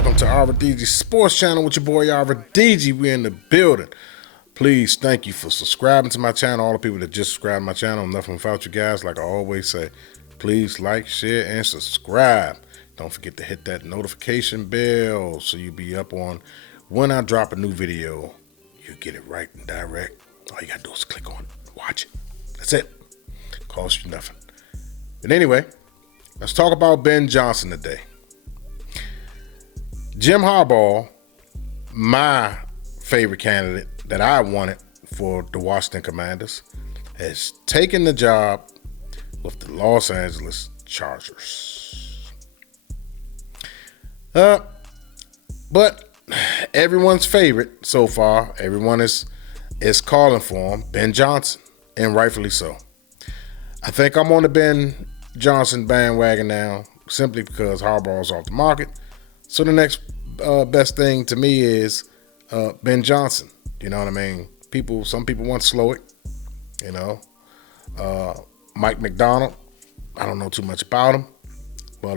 welcome to Arbor DG Sports Channel with your boy Arbor DG. We in the building. Please, thank you for subscribing to my channel. All the people that just subscribed to my channel, I'm nothing without you guys. Like I always say, please like, share, and subscribe. Don't forget to hit that notification bell so you'll be up on when I drop a new video. You get it right and direct. All you gotta do is click on it, watch it. That's it. Cost you nothing. But anyway, let's talk about Ben Johnson today. Jim Harbaugh, my favorite candidate that I wanted for the Washington Commanders, has taken the job with the Los Angeles Chargers. But everyone's favorite so far, everyone is calling for him, Ben Johnson, and rightfully so. I think I'm on the Ben Johnson bandwagon now, simply because Harbaugh's off the market. So the next best thing to me is Ben Johnson. You know what I mean? Some people want to slow it. You know, Mike McDonald. I don't know too much about him, but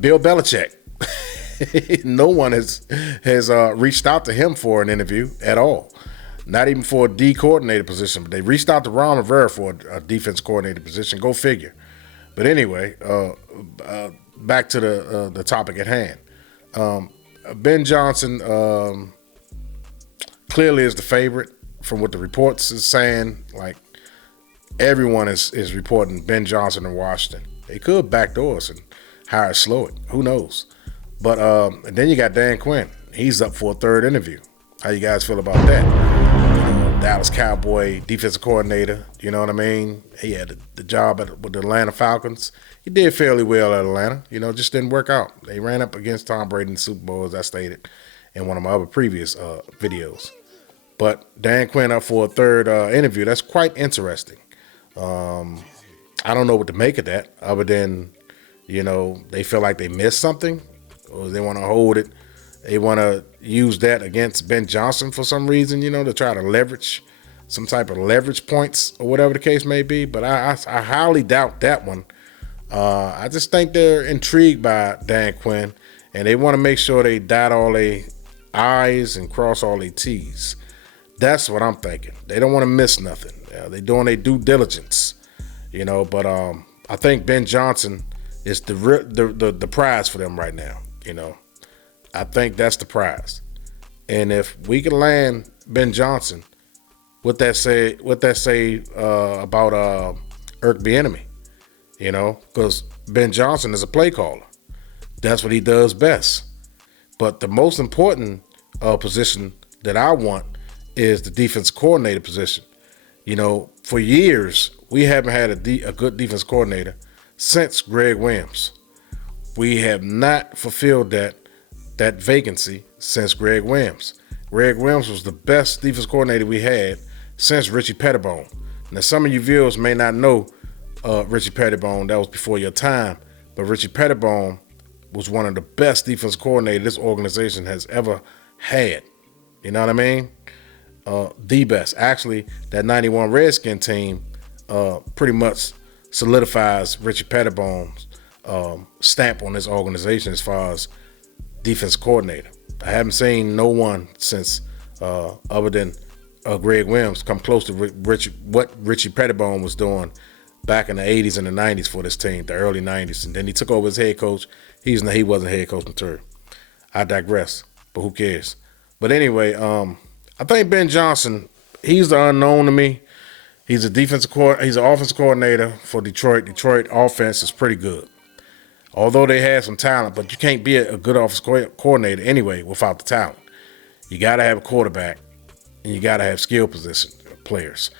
Bill Belichick. No one has reached out to him for an interview at all. Not even for a D coordinator position, but they reached out to Ron Rivera for a defense coordinator position. Go figure. But anyway, back to the topic at hand. Ben Johnson clearly is the favorite from what the reports is saying. Like everyone is reporting Ben Johnson in Washington. They could backdoor us and hire Slow It. Who knows? But and then you got Dan Quinn. He's up for a third interview. How you guys feel about that? Dallas Cowboy defensive coordinator. You know what I mean? He had the job with the Atlanta Falcons. He did fairly well at Atlanta. You know, just didn't work out. They ran up against Tom Brady in the Super Bowl, as I stated in one of my other previous videos. But Dan Quinn up for a third interview. That's quite interesting. I don't know what to make of that, other than, you know, they feel like they missed something, or they want to hold it. They want to use that against Ben Johnson for some reason, you know, to try to leverage some type of leverage points or whatever the case may be. But I highly doubt that one. I just think they're intrigued by Dan Quinn, and they want to make sure they dot all their I's and cross all their T's. That's what I'm thinking. They don't want to miss nothing. They're doing their due diligence, you know. But I think Ben Johnson is the prize for them right now, you know. I think that's the prize. And if we can land Ben Johnson, what that say about Eric Bieniemy, you know, because Ben Johnson is a play caller. That's what he does best. But the most important position that I want is the defense coordinator position. You know, for years, we haven't had a good defense coordinator since Greg Williams. We have not fulfilled that vacancy since Greg Williams. Greg Williams was the best defense coordinator we had since Richie Pettibone. Now, some of you viewers may not know Richie Pettibone. That was before your time. But Richie Pettibone was one of the best defense coordinators this organization has ever had. You know what I mean? The best. Actually, that 91 Redskin team pretty much solidifies Richie Pettibone's stamp on this organization as far as defense coordinator. I haven't seen no one since other than Greg Williams come close to what Richie Pettibone was doing back in the 80s and the 90s for this team, the early 90s. And then he took over as head coach. He wasn't head coach material. I digress, but who cares? But anyway, I think Ben Johnson, he's the unknown to me. He's an offensive coordinator for Detroit. Detroit offense is pretty good. Although they have some talent, but you can't be a good offensive coordinator anyway without the talent. You got to have a quarterback, and you got to have skill position players.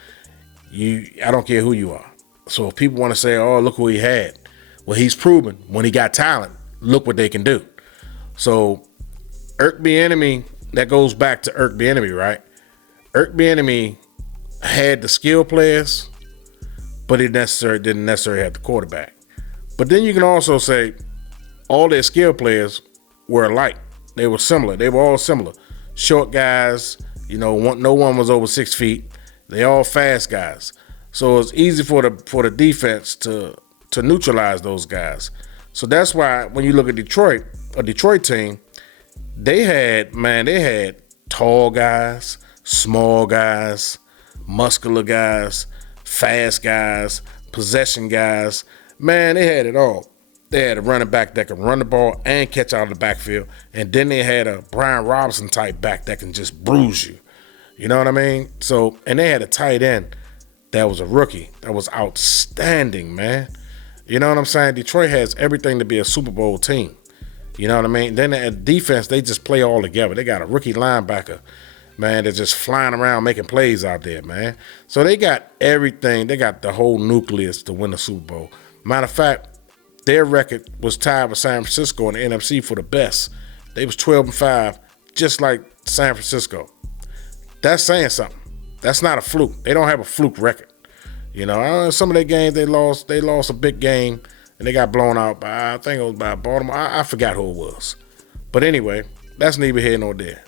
I don't care who you are. So if people want to say, oh, look who he had, well, he's proven when he got talent, look what they can do. So Eric Bieniemy, that goes back to Eric Bieniemy, right? Eric Bieniemy had the skill players, but he didn't necessarily have the quarterback. But then you can also say all their skill players were alike. They were similar. They were all similar. Short guys, you know, no one was over 6 feet. They all fast guys. So it's easy for the defense to neutralize those guys. So that's why when you look at Detroit, a Detroit team, they had tall guys, small guys, muscular guys, fast guys, possession guys. Man, they had it all. They had a running back that can run the ball and catch out of the backfield. And then they had a Brian Robinson type back that can just bruise you. You know what I mean? So, and they had a tight end that was a rookie that was outstanding, man. You know what I'm saying? Detroit has everything to be a Super Bowl team. You know what I mean? Then at defense, they just play all together. They got a rookie linebacker, man, that's just flying around making plays out there, man. So they got everything. They got the whole nucleus to win the Super Bowl. Matter of fact, their record was tied with San Francisco in the NFC for the best. They was 12-5, just like San Francisco. That's saying something. That's not a fluke. They don't have a fluke record. You know, some of their games they lost a big game and they got blown out by, I think it was by Baltimore. I forgot who it was. But anyway, that's neither here nor there.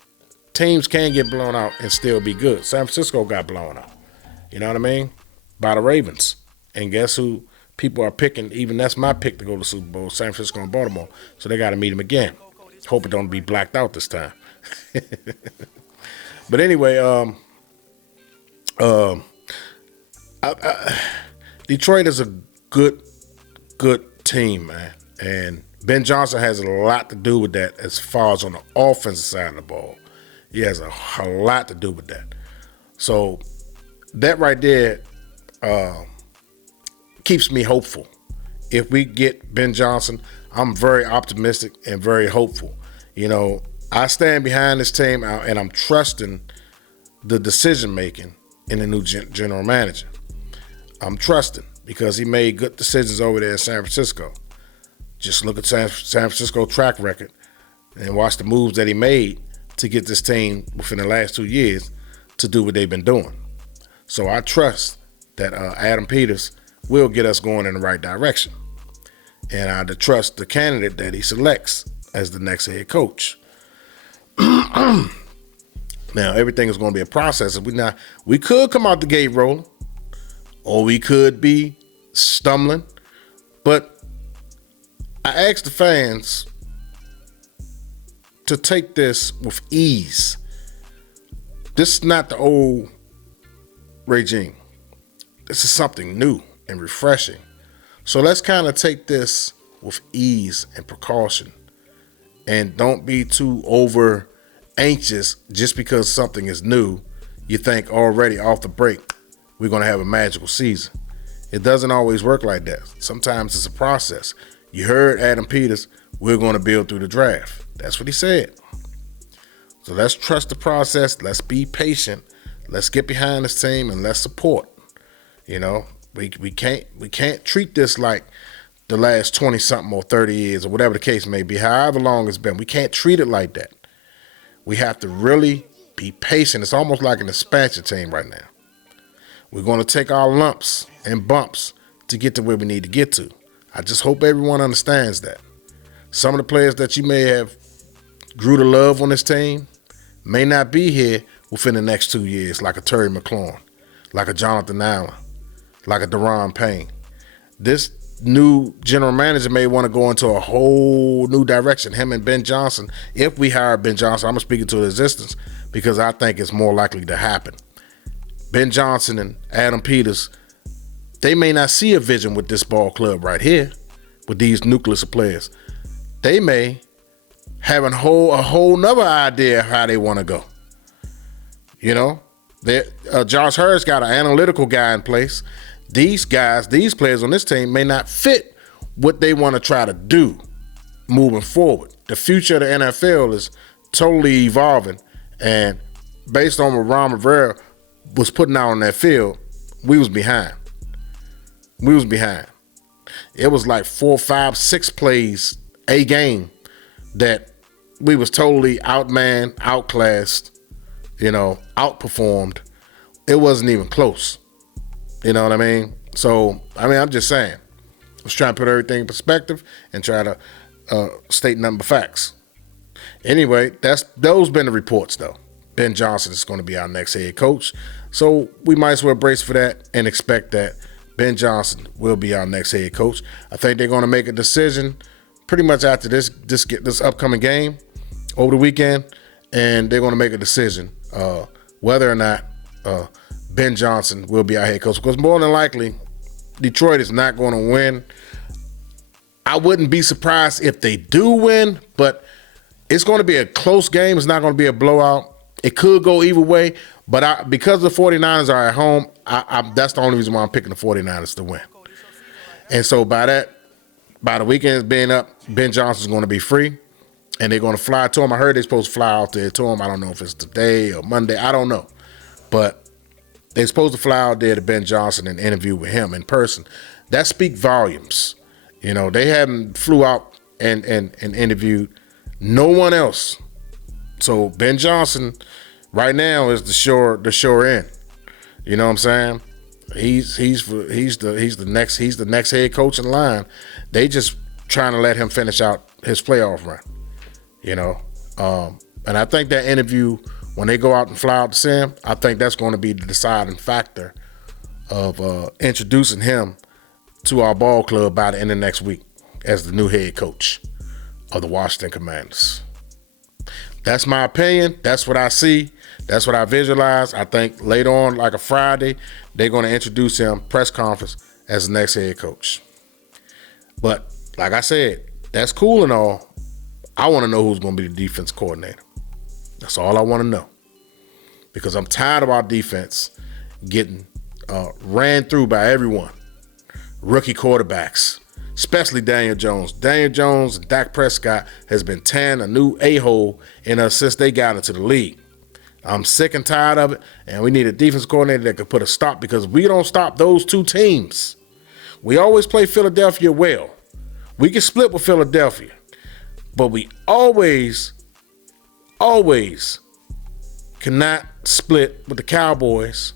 Teams can get blown out and still be good. San Francisco got blown out. You know what I mean? By the Ravens. And guess who people are picking? Even that's my pick to go to the Super Bowl, San Francisco and Baltimore. So they got to meet them again. Hope it don't be blacked out this time. But anyway, Detroit is a good team, man. And Ben Johnson has a lot to do with that as far as on the offensive side of the ball. He has a lot to do with that. So that right there keeps me hopeful. If we get Ben Johnson, I'm very optimistic and very hopeful. You know, I stand behind this team and I'm trusting the decision-making in the new general manager. I'm trusting because he made good decisions over there in San Francisco. Just look at San Francisco track record and watch the moves that he made to get this team within the last 2 years to do what they've been doing. So I trust that Adam Peters will get us going in the right direction. And I trust the candidate that he selects as the next head coach. Now, everything is going to be a process. We could come out the gate rolling, or we could be stumbling. But I asked the fans to take this with ease. This is not the old regime. This is something new and refreshing. So let's kind of take this with ease and precaution. And don't be too over anxious just because something is new. You think already off the break, we're going to have a magical season. It doesn't always work like that. Sometimes it's a process. You heard Adam Peters, we're going to build through the draft. That's what he said. So let's trust the process. Let's be patient. Let's get behind this team and let's support. You know, we can't treat this like the last 20 something or 30 years or whatever the case may be, however long it's been. We can't treat it like that. We have to really be patient. It's almost like an expansion team right now. We're going to take our lumps and bumps to get to where we need to get to. I just hope everyone understands that. Some of the players that you may have grew to love on this team may not be here within the next 2 years, like a Terry McLaurin, like a Jonathan Allen, like a Daron Payne. This new general manager may want to go into a whole new direction. Him and Ben Johnson, if we hire Ben Johnson, I'm going to speak into existence because I think it's more likely to happen. Ben Johnson and Adam Peters, they may not see a vision with this ball club right here, with these nucleus of players. They may have a whole nother idea of how they want to go. You know, Josh Harris got an analytical guy in place. These guys, these players on this team may not fit what they want to try to do moving forward. The future of the NFL is totally evolving, and based on what Ron Rivera was putting out on that field, we was behind. It was like 4, 5, 6 plays a game that we was totally outmanned, outclassed, outperformed. It wasn't even close. You know what I mean? So, I'm just saying. I was trying to put everything in perspective and try to state nothing but facts. Anyway, those been the reports, though. Ben Johnson is going to be our next head coach. So we might as well brace for that and expect that Ben Johnson will be our next head coach. I think they're going to make a decision pretty much after this upcoming game over the weekend, and they're going to make a decision whether or not Ben Johnson will be our head coach. Because more than likely, Detroit is not going to win. I wouldn't be surprised if they do win, but it's going to be a close game. It's not going to be a blowout. It could go either way, but because the 49ers are at home, that's the only reason why I'm picking the 49ers to win. And so by the weekend being up, Ben Johnson's going to be free, and they're going to fly to him. I heard they're supposed to fly out there to him. I don't know if it's today or Monday. I don't know. But they're supposed to fly out there to Ben Johnson and interview with him in person. That speaks volumes. You know, they haven't flew out and interviewed no one else. So Ben Johnson right now is the sure end. You know what I'm saying? He's the next head coach in line. They just trying to let him finish out his playoff run. You know, and I think that interview, when they go out and fly out to see him, I think that's going to be the deciding factor of introducing him to our ball club by the end of next week as the new head coach of the Washington Commanders. That's my opinion. That's what I see. That's what I visualize. I think later on, like a Friday, they're going to introduce him, press conference, as the next head coach. But like I said, that's cool and all. I want to know who's going to be the defense coordinator. That's all I want to know. Because I'm tired of our defense getting ran through by everyone. Rookie quarterbacks, especially Daniel Jones. Daniel Jones and Dak Prescott has been tearing a new a-hole in us since they got into the league. I'm sick and tired of it, and we need a defense coordinator that could put a stop, because we don't stop those two teams. We always play Philadelphia well. We can split with Philadelphia, but we always cannot split with the Cowboys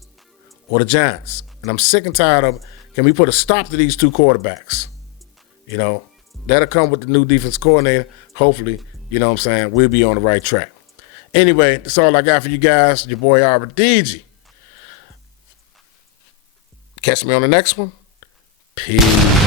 or the Giants. And I'm sick and tired of it. Can we put a stop to these two quarterbacks? You know, that'll come with the new defense coordinator. Hopefully, you know what I'm saying, we'll be on the right track. Anyway, that's all I got for you guys. Your boy Arbor DG. Catch me on the next one. Peace.